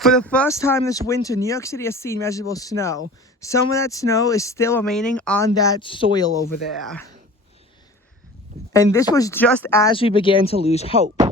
For the first time this winter, New York City has seen measurable snow. Some of that snow is still remaining on that soil over there. And this was just as we began to lose hope.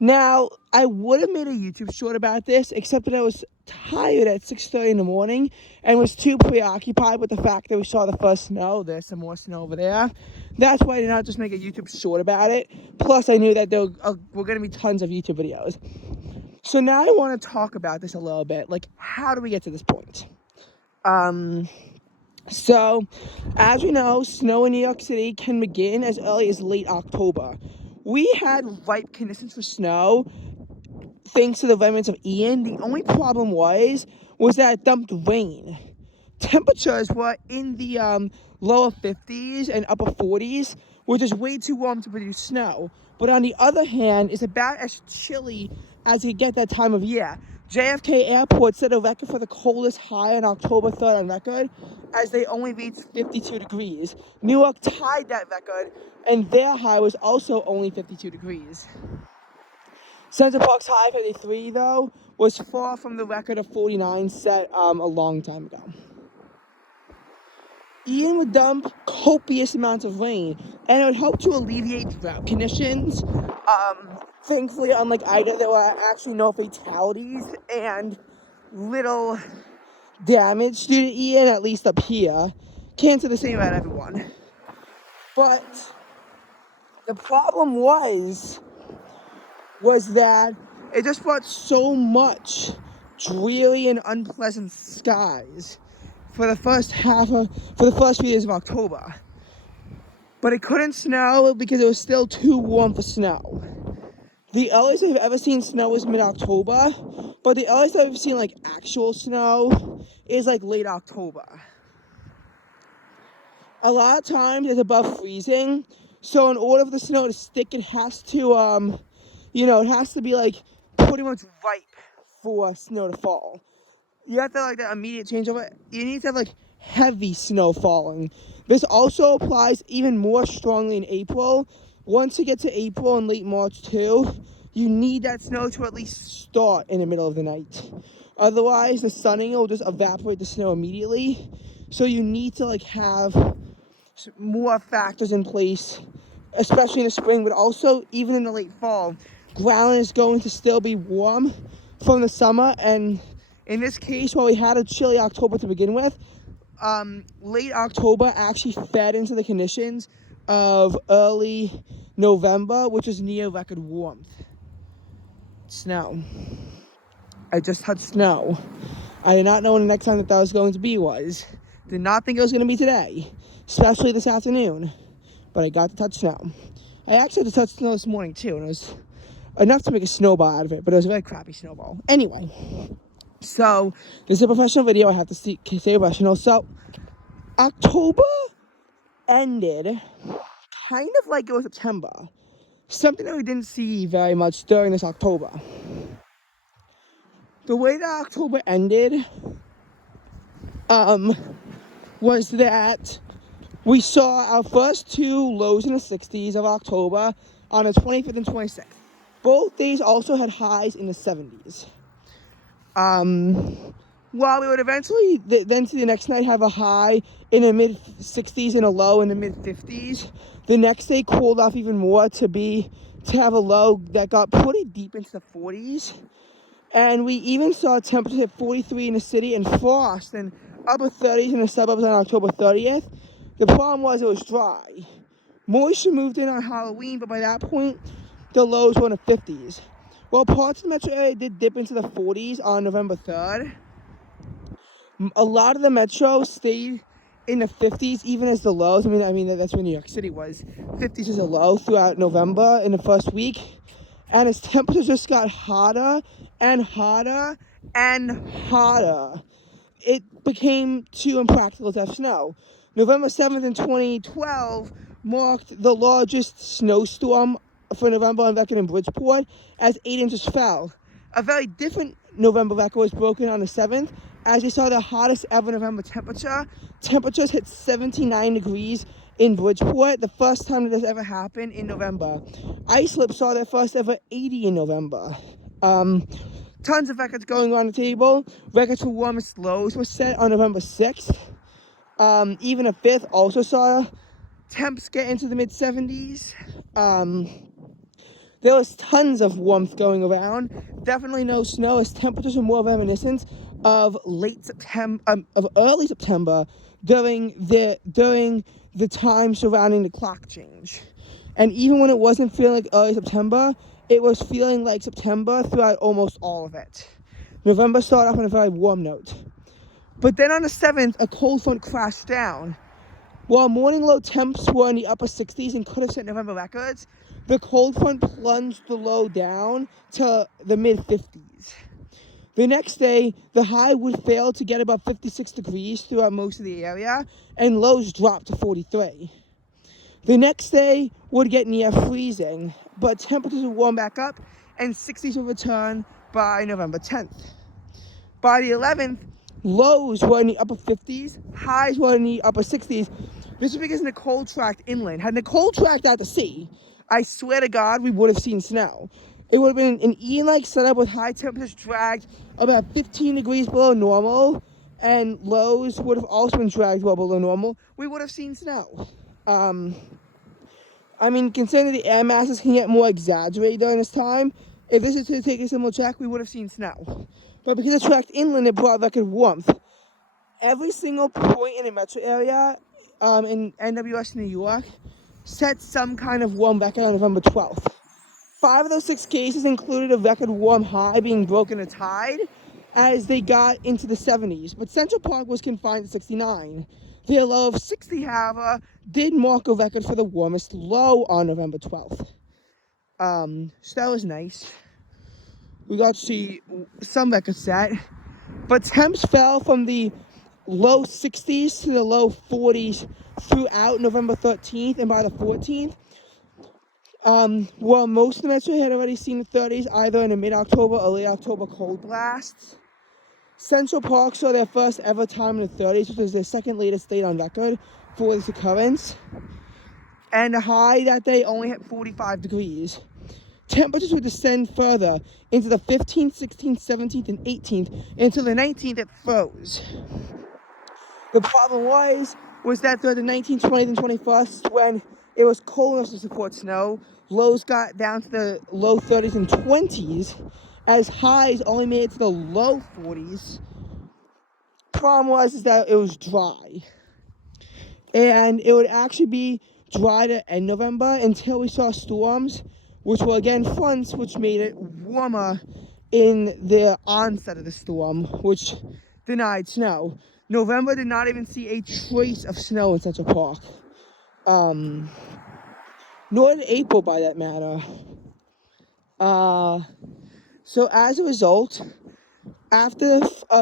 Now, I would have made a YouTube short about this, except that I was tired at 6:30 in the morning and was too preoccupied with the fact that we saw the first snow. There's some more snow over there. That's why I did not just make a YouTube short about it. Plus, I knew that there were going to be tons of YouTube videos. So now I want to talk about this a little bit. Like, how do we get to this point? So, as we know, snow in New York City can begin as early as late October. We had ripe conditions for snow thanks to the remnants of Ian. The only problem was that it dumped rain. Temperatures were in the lower 50s and upper 40s, which is way too warm to produce snow. But on the other hand, it's about as chilly as you get that time of year. JFK Airport set a record for the coldest high on October 3rd on record, as they only reached 52 degrees. New York tied that record, and their high was also only 52 degrees. Central Park's high, 53, though, was far from the record of 49 set a long time ago. Ian would dump copious amounts of rain, and it would help to alleviate drought conditions. Thankfully, unlike Ida, there were actually no fatalities and little damage due to Ian, at least up here. Can't say the same about everyone. But the problem was that it just brought so much dreary and unpleasant skies for the first few days of October. But it couldn't snow because it was still too warm for snow. The earliest I've ever seen snow is mid-October, but the earliest I've ever seen like actual snow is like late October. A lot of times it's above freezing, so in order for the snow to stick, it has to it has to be like pretty much ripe for snow to fall. You have to like that immediate changeover. You need to have like heavy snow falling. This also applies even more strongly in April. Once you get to April and late March too, you need that snow to at least start in the middle of the night. Otherwise, the sunning will just evaporate the snow immediately. So you need to like have more factors in place, especially in the spring, but also even in the late fall. Ground is going to still be warm from the summer, and in this case, while we had a chilly October to begin with, late October actually fed into the conditions of early November, which is near record warmth. Snow. I just touched snow. I did not know when the next time that was going to be was. Did not think it was going to be today, especially this afternoon. But I got to touch snow. I actually had to touch snow this morning too, and it was enough to make a snowball out of it, but it was a very crappy snowball. Anyway, so this is a professional video. I have to stay professional. So October ended kind of like it was September. Something that we didn't see very much during this October. The way that October ended was that we saw our first two lows in the 60s of October on the 25th and 26th. Both days also had highs in the 70s. While we would eventually, then to the next night, have a high in the mid-60s and a low in the mid-50s, the next day cooled off even more to have a low that got pretty deep into the 40s. And we even saw temperatures at 43 in the city and frost and upper 30s in the suburbs on October 30th. The problem was it was dry. Moisture moved in on Halloween, but by that point, the lows were in the 50s. While parts of the metro area did dip into the 40s on November 3rd, a lot of the metro stayed in the 50s, even as the lows. I mean that's where New York City was. 50s is a low throughout November in the first week. And as temperatures just got hotter and hotter and hotter, it became too impractical to have snow. November 7th in 2012 marked the largest snowstorm for November on record in Bridgeport, as 8 inches fell. A very different November record was broken on the 7th, as we saw the hottest ever November temperature. Temperatures hit 79 degrees in Bridgeport, the first time that this ever happened in November. Islip saw their first ever 80 in November. Tons of records going around the table. Records for warmest lows were set on November 6th. Even a 5th also saw temps get into the mid-70s. There was tons of warmth going around. Definitely no snow, as temperatures were more reminiscent of early September during the time surrounding the clock change. And even when it wasn't feeling like early September, it was feeling like September throughout almost all of it. November started off on a very warm note. But then on the 7th, a cold front crashed down. While morning low temps were in the upper 60s and could have set November records, the cold front plunged the low down to the mid-50s. The next day, the high would fail to get about 56 degrees throughout most of the area, and lows dropped to 43. The next day would get near freezing, but temperatures would warm back up, and 60s would return by November 10th. By the 11th, lows were in the upper 50s, highs were in the upper 60s. This is because Nicole tracked inland. Had Nicole tracked out to sea, I swear to God, we would have seen snow. It would have been an Ian-like setup with high temperatures dragged about 15 degrees below normal, and lows would have also been dragged well below normal. We would have seen snow. Considering the air masses can get more exaggerated during this time, if this is to take a similar track, we would have seen snow. But because it tracked inland, it brought record warmth. Every single point in the metro area in NWS New York set some kind of warm record on November 12th. 5 of those 6 cases included a record warm high being broken at tide as they got into the 70s, but Central Park was confined to 69. Their low of 60, however, did mark a record for the warmest low on November 12th. So that was nice. We got to see some records set, but temps fell from the low 60s to the low 40s throughout November 13th, and by the 14th, while most of the metro had already seen the 30s, either in the mid-October or late October cold blasts, Central Park saw their first ever time in the 30s, which was their second latest date on record for this occurrence. And the high that day only hit 45 degrees. Temperatures would descend further into the 15th, 16th, 17th, and 18th. Until the 19th, it froze. The problem was that throughout the 19th, 20th, and 21st, when it was cold enough to support snow, lows got down to the low 30s and 20s, as highs only made it to the low 40s. Problem was that it was dry. And it would actually be dry to end November until we saw storms, which were again fronts, which made it warmer in the onset of the storm, which denied snow. November did not even see a trace of snow in Central Park. Nor did April, by that matter. So as a result, after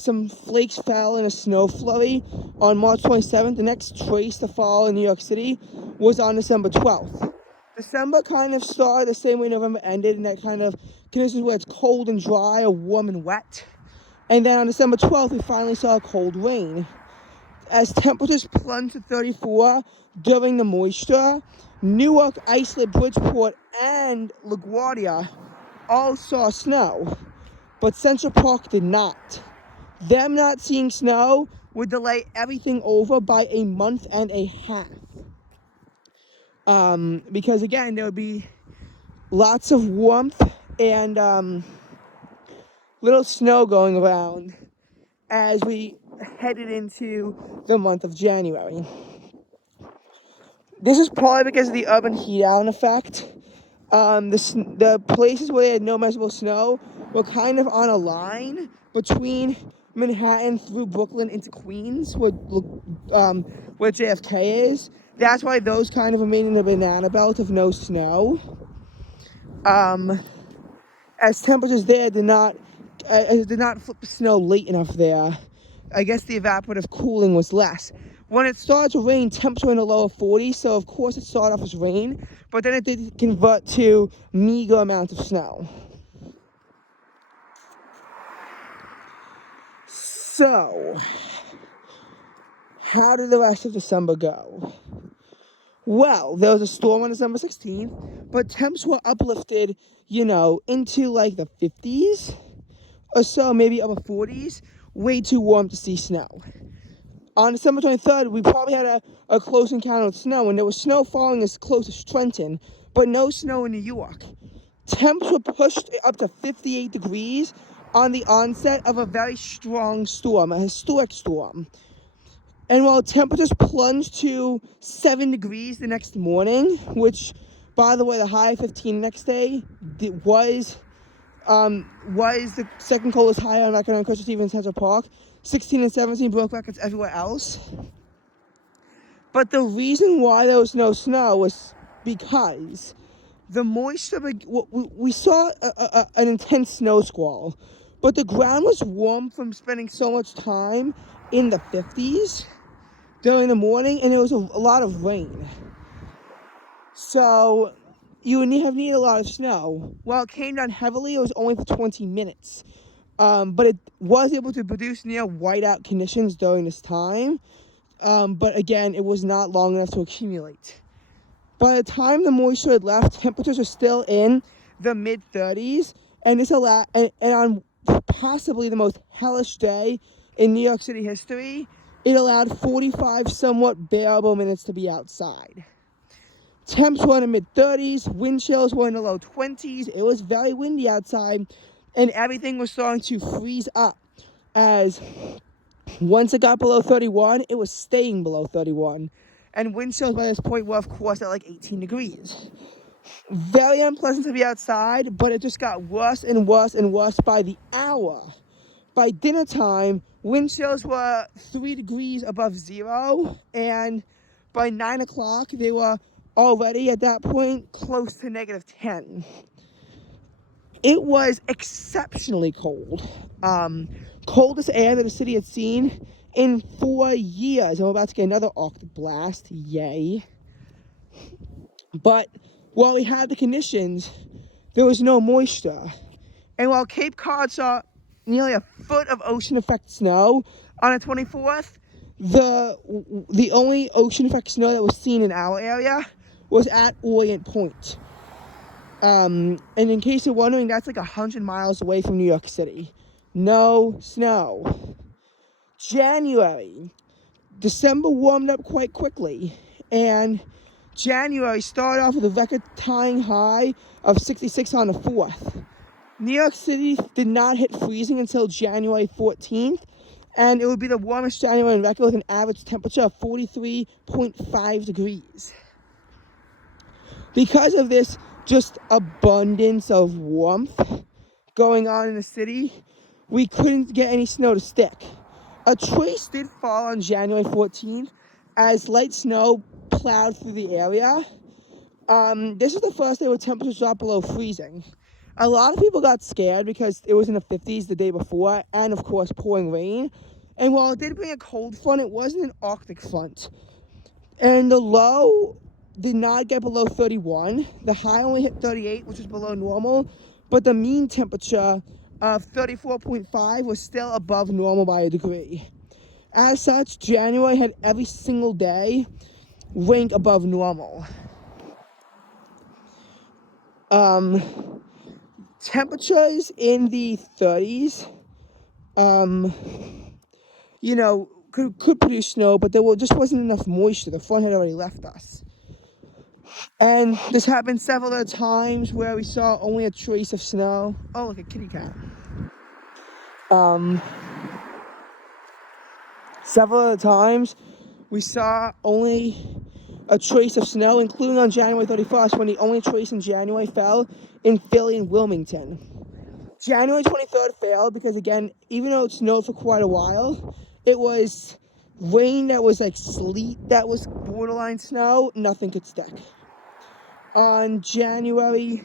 some flakes fell in a snow flurry on March 27th, the next trace to fall in New York City was on December 12th. December kind of started the same way November ended, in that kind of conditions where it's cold and dry or warm and wet. And then on December 12th, we finally saw cold rain. As temperatures plunged to 34 during the moisture, Newark, Islip, Bridgeport, and LaGuardia all saw snow, but Central Park did not. Them not seeing snow would delay everything over by a month and a half. Because again, there would be lots of warmth and little snow going around as we headed into the month of January. This is probably because of the urban heat island effect. The places where they had no measurable snow were kind of on a line between Manhattan through Brooklyn into Queens, where JFK is. That's why those kind of remain in the banana belt of no snow. As temperatures there did not flip the snow late enough there. I guess the evaporative cooling was less. When it started to rain, temps were in the lower 40s, so of course it started off as rain, but then it did convert to meager amounts of snow. So, how did the rest of December go? Well, there was a storm on December 16th, but temps were uplifted, into like the 50s. or so, maybe upper 40s, way too warm to see snow. On December 23rd, we probably had a close encounter with snow, and there was snow falling as close as Trenton, but no snow in New York. Temps were pushed up to 58 degrees on the onset of a very strong storm, a historic storm. And while temperatures plunged to 7 degrees the next morning, which, by the way, the high 15 next day was the second coldest high on record on Christmas Eve in Central Park. 16 and 17 broke records everywhere else. But the reason why there was no snow was because the moisture, we saw an intense snow squall, but the ground was warm from spending so much time in the 50s during the morning, and there was a lot of rain. So you would have needed a lot of snow. While it came down heavily, it was only for 20 minutes. But it was able to produce near whiteout conditions during this time. But again, it was not long enough to accumulate. By the time the moisture had left, temperatures were still in the mid-30s, and this allowed, and on possibly the most hellish day in New York City history, it allowed 45 somewhat bearable minutes to be outside. Temps were in the mid-30s, wind chills were in the low 20s, it was very windy outside, and everything was starting to freeze up, as once it got below 31, it was staying below 31. And wind chills by this point were, of course, at like 18 degrees. Very unpleasant to be outside, but it just got worse and worse and worse by the hour. By dinner time, wind chills were 3 degrees above zero, and by 9 o'clock, they were already at that point close to -10. It was exceptionally cold. Coldest air that the city had seen in 4 years. I'm about to get another Arctic blast. Yay. But while we had the conditions, there was no moisture. And while Cape Cod saw nearly a foot of ocean effect snow on the 24th, the only ocean effect snow that was seen in our area was at Orient Point. And in case you're wondering, that's like 100 miles away from New York City. No snow. January. December warmed up quite quickly, and January started off with a record-tying high of 66 on the 4th. New York City did not hit freezing until January 14th, and it would be the warmest January on record with an average temperature of 43.5 degrees. Because of this just abundance of warmth going on in the city, we couldn't get any snow to stick. A trace did fall on January 14th as light snow plowed through the area. This is the first day where temperatures dropped below freezing. A lot of people got scared because it was in the 50s the day before, and of course pouring rain. And while it did bring a cold front, it wasn't an Arctic front. And the low did not get below 31. The high only hit 38, which was below normal, but the mean temperature of 34.5 was still above normal by a degree. As such, January had every single day rank above normal. Temperatures in the 30s, could produce snow, but there just wasn't enough moisture. The front had already left us. And this happened several other times where we saw only a trace of snow. Oh, look, a kitty cat. Several other times we saw only a trace of snow, including on January 31st, when the only trace in January fell in Philly and Wilmington. January 23rd failed because, again, even though it snowed for quite a while, it was rain that was like sleet that was borderline snow. Nothing could stick. On January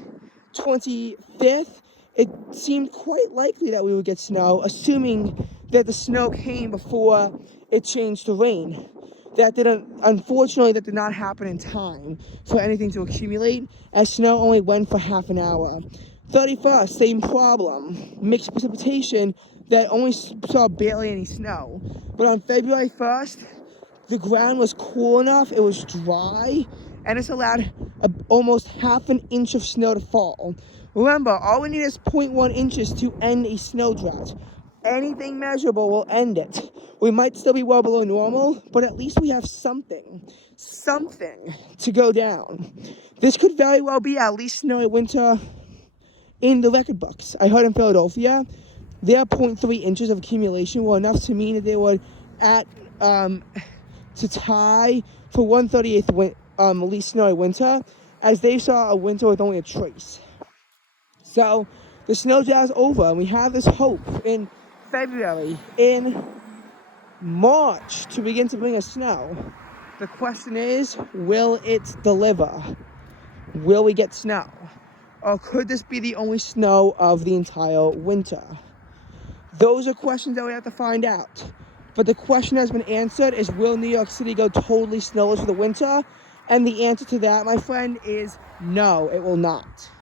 25th, it seemed quite likely that we would get snow, assuming that the snow came before it changed to rain. Unfortunately, that did not happen in time for anything to accumulate, as snow only went for half an hour. 31st, same problem. Mixed precipitation that only saw barely any snow. But on February 1st, the ground was cool enough, it was dry, and this allowed almost half an inch of snow to fall, Remember, all we need is 0.1 inches to end a snow drought. Anything measurable will end it. We might still be well below normal, but at least we have something to go down. This could very well be our least snowy winter in the record books. I heard in Philadelphia, their 0.3 inches of accumulation were enough to mean that they would to tie for 138th least snowy winter, as they saw a winter with only a trace. So the snow drought is over, and we have this hope in February, in March, to begin to bring us snow. The question is, will it deliver? Will we get snow? Or could this be the only snow of the entire winter? Those are questions that we have to find out. But the question has been answered is, will New York City go totally snowless for the winter? And the answer to that, my friend, is no, it will not.